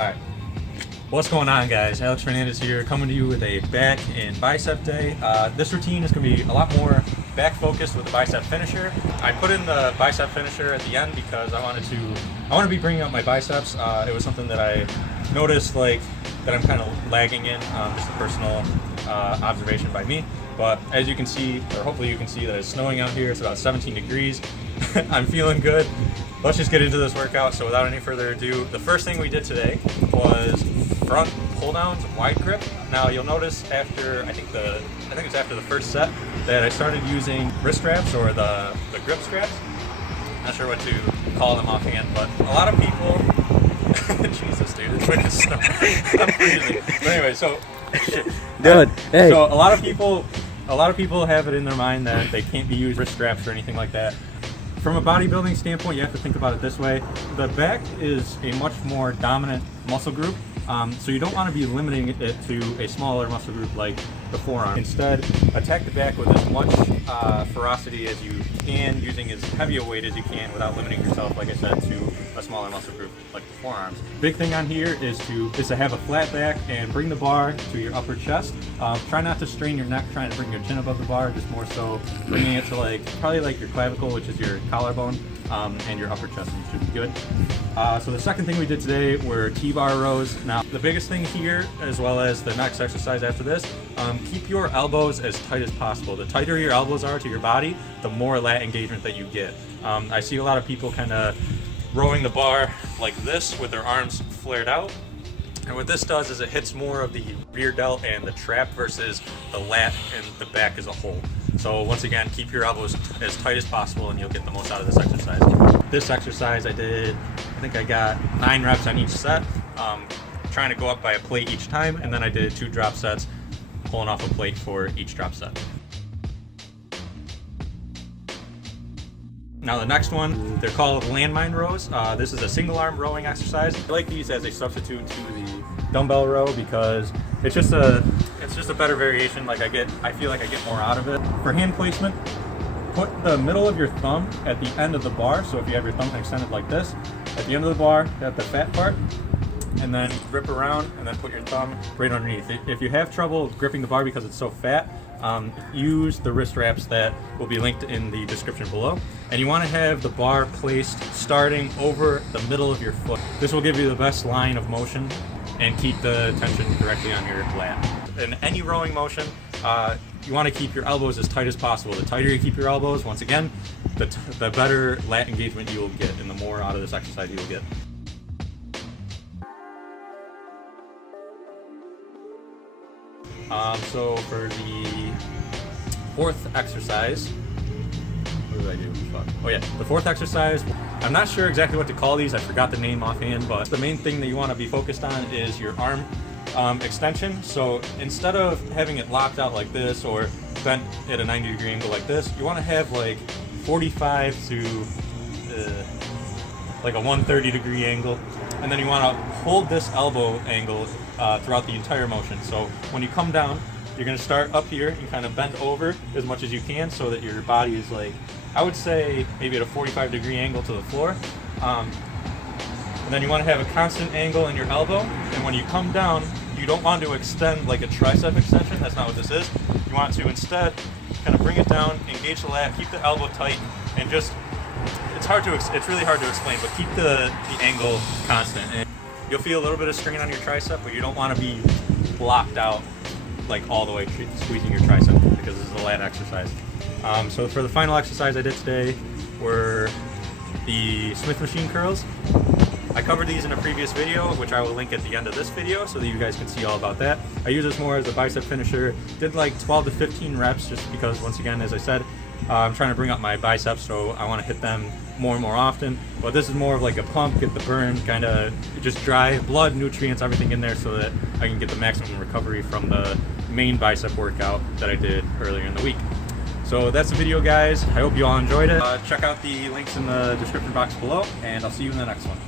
Alright, what's going on, guys? Alex Fernandez here, coming to you with a back and bicep day. This routine is going to be a lot more back focused with the bicep finisher. I put in the bicep finisher at the end because I want to be bringing up my biceps. It was something that I noticed that I'm kind of lagging in, just a personal observation by me. But as you can see, or hopefully you can see, that it's snowing out here. It's about 17 degrees. I'm feeling good. Let's just get into this workout. So without any further ado, the first thing we did today was front pull downs, wide grip. Now you'll notice after I think it's after the first set that I started using wrist straps, or the grip straps. Not sure what to call them offhand, but a lot of people Jesus, dude, it's wicked snow. I'm freezing. But anyway, so dude, hey. So a lot of people have it in their mind that they can't be used wrist straps or anything like that. From a bodybuilding standpoint, you have to think about it this way. The back is a much more dominant muscle group, so you don't want to be limiting it to a smaller muscle group like the forearm. Instead, attack the back with as much ferocity as you can, using as heavy a weight as you can without limiting yourself, like I said, to a smaller muscle group like the forearms. Big thing on here is to have a flat back and bring the bar to your upper chest. Try not to strain your neck trying to bring your chin above the bar, just more so bringing it to probably your clavicle, which is your collarbone, and your upper chest, and should be good. So the second thing we did today were T-bar rows. Now the biggest thing here, as well as the next exercise after this, keep your elbows as tight as possible. The tighter your elbows are to your body, the more lat engagement that you get. I see a lot of people kind of rowing the bar like this with their arms flared out. And what this does is it hits more of the rear delt and the trap versus the lat and the back as a whole. So once again, keep your elbows as tight as possible and you'll get the most out of this exercise. This exercise I think I got 9 reps on each set, trying to go up by a plate each time, and then I did 2 drop sets, pulling off a plate for each drop set. Now the next one, they're called landmine rows. This is a single arm rowing exercise. I like these as a substitute to the dumbbell row because it's just a better variation. I feel like I get more out of it. For hand placement, put the middle of your thumb at the end of the bar. So if you have your thumb extended like this, at the end of the bar, at the fat part, and then grip around and then put your thumb right underneath. If you have trouble gripping the bar because it's so fat, use the wrist wraps that will be linked in the description below. And you want to have the bar placed starting over the middle of your foot. This will give you the best line of motion and keep the tension directly on your lat. In any rowing motion, you want to keep your elbows as tight as possible. The tighter you keep your elbows, once again, the better lat engagement you will get and the more out of this exercise you will get. So for the fourth exercise, what did I do? Fuck. Oh yeah, the fourth exercise, I'm not sure exactly what to call these. I forgot the name offhand, but the main thing that you want to be focused on is your arm extension. So instead of having it locked out like this or bent at a 90-degree angle like this, you want to have 45 to a 130-degree angle, and then you want to hold this elbow angle throughout the entire motion. So when you come down, you're going to start up here and kind of bend over as much as you can so that your body is I would say maybe at a 45-degree angle to the floor. And then you want to have a constant angle in your elbow, and when you come down, you don't want to extend like a tricep extension. That's not what this is. You want to instead kind of bring it down, engage the lat, keep the elbow tight, and just, it's really hard to explain, but keep the angle constant. And you'll feel a little bit of strain on your tricep, but you don't want to be blocked out all the way squeezing your tricep, because this is a lat exercise. So for the final exercise I did today were the Smith machine curls. I covered these in a previous video, which I will link at the end of this video so that you guys can see all about that. I use this more as a bicep finisher. Did 12 to 15 reps just because, once again, as I said, I'm trying to bring up my biceps, so I want to hit them more and more often. But this is more of a pump, get the burn, kind of just drive blood, nutrients, everything in there so that I can get the maximum recovery from the main bicep workout that I did earlier in the week. So that's the video, guys. I hope you all enjoyed it. Check out the links in the description box below, and I'll see you in the next one.